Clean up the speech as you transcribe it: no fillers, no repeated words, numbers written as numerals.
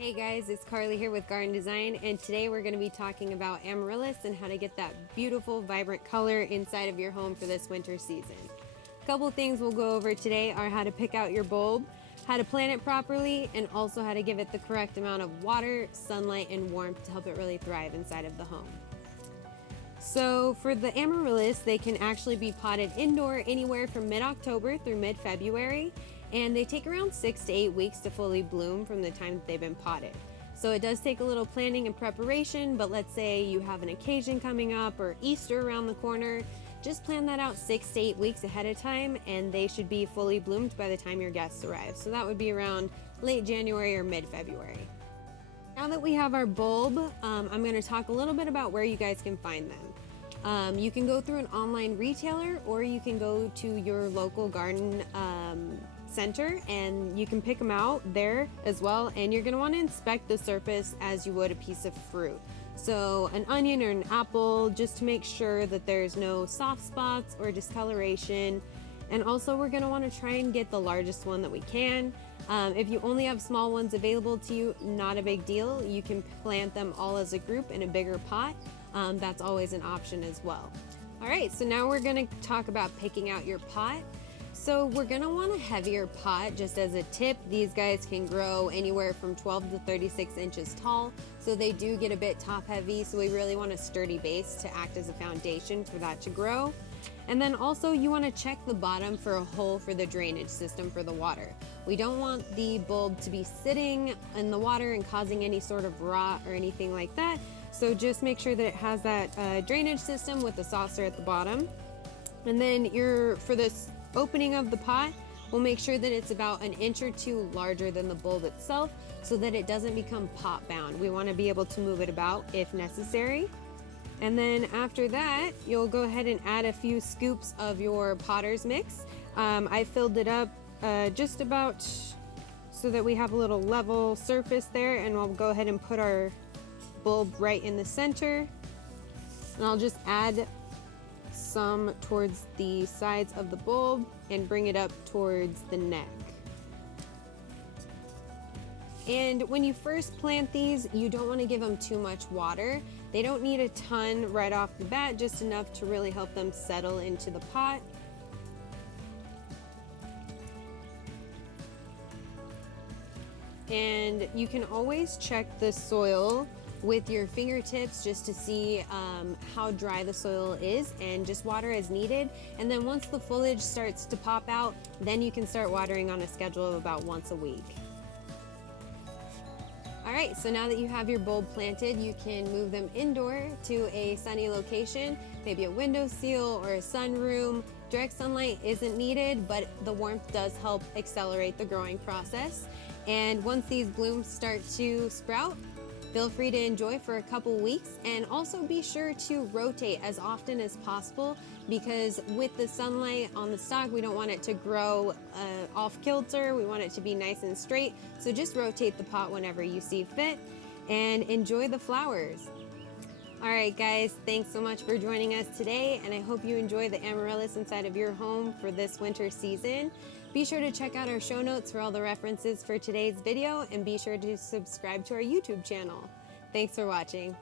Hey guys, it's Carly here with Garden Design, and today we're going to be talking about Amaryllis and how to get that beautiful, vibrant color inside of your home for this winter season. A couple things we'll go over today are how to pick out your bulb, how to plant it properly, and also how to give it the correct amount of water, sunlight, and warmth to help it really thrive inside of the home. So for the Amaryllis, they can actually be potted indoor anywhere from mid-October through mid-February, and they take around 6 to 8 weeks to fully bloom from the time that they've been potted. So it does take a little planning and preparation, but let's say you have an occasion coming up or Easter around the corner, just plan that out 6 to 8 weeks ahead of time and they should be fully bloomed by the time your guests arrive. So that would be around late January or mid-February. Now that we have our bulb, I'm going to talk a little bit about where you guys can find them. You can go through an online retailer or you can go to your local garden center and you can pick them out there as well, and you're going to want to inspect the surface as you would a piece of fruit. So an onion or an apple, just to make sure that there's no soft spots or discoloration. And also we're going to want to try and get the largest one that we can. If you only have small ones available to you, not a big deal. You can plant them all as a group in a bigger pot. That's always an option as well. All right, so now we're going to talk about picking out your pot. So we're going to want a heavier pot. Just as a tip, these guys can grow anywhere from 12 to 36 inches tall, so they do get a bit top heavy, so we really want a sturdy base to act as a foundation for that to grow. And then also you want to check the bottom for a hole for the drainage system for the water. We don't want the bulb to be sitting in the water and causing any sort of rot or anything like that. So just make sure that it has that drainage system with the saucer at the bottom. And then for this opening of the pot, we'll make sure that it's about an inch or two larger than the bulb itself so that it doesn't become pot bound. We want to be able to move it about if necessary. And then after that, you'll go ahead and add a few scoops of your potter's mix. I filled it up just about so that we have a little level surface there, and we'll go ahead and put our bulb right in the center. And I'll just add some towards the sides of the bulb and bring it up towards the neck. And when you first plant these, you don't want to give them too much water. They don't need a ton right off the bat, just enough to really help them settle into the pot. And you can always check the soil with your fingertips just to see how dry the soil is, and just water as needed. And then once the foliage starts to pop out, then you can start watering on a schedule of about once a week. All right, so now that you have your bulb planted, you can move them indoor to a sunny location, maybe a windowsill or a sunroom. Direct sunlight isn't needed, but the warmth does help accelerate the growing process. And once these blooms start to sprout, feel free to enjoy for a couple weeks, and also be sure to rotate as often as possible, because with the sunlight on the stalk, we don't want it to grow off kilter. We want it to be nice and straight. So just rotate the pot whenever you see fit and enjoy the flowers. All right, guys, thanks so much for joining us today, and I hope you enjoy the Amaryllis inside of your home for this winter season. Be sure to check out our show notes for all the references for today's video, and be sure to subscribe to our YouTube channel. Thanks for watching.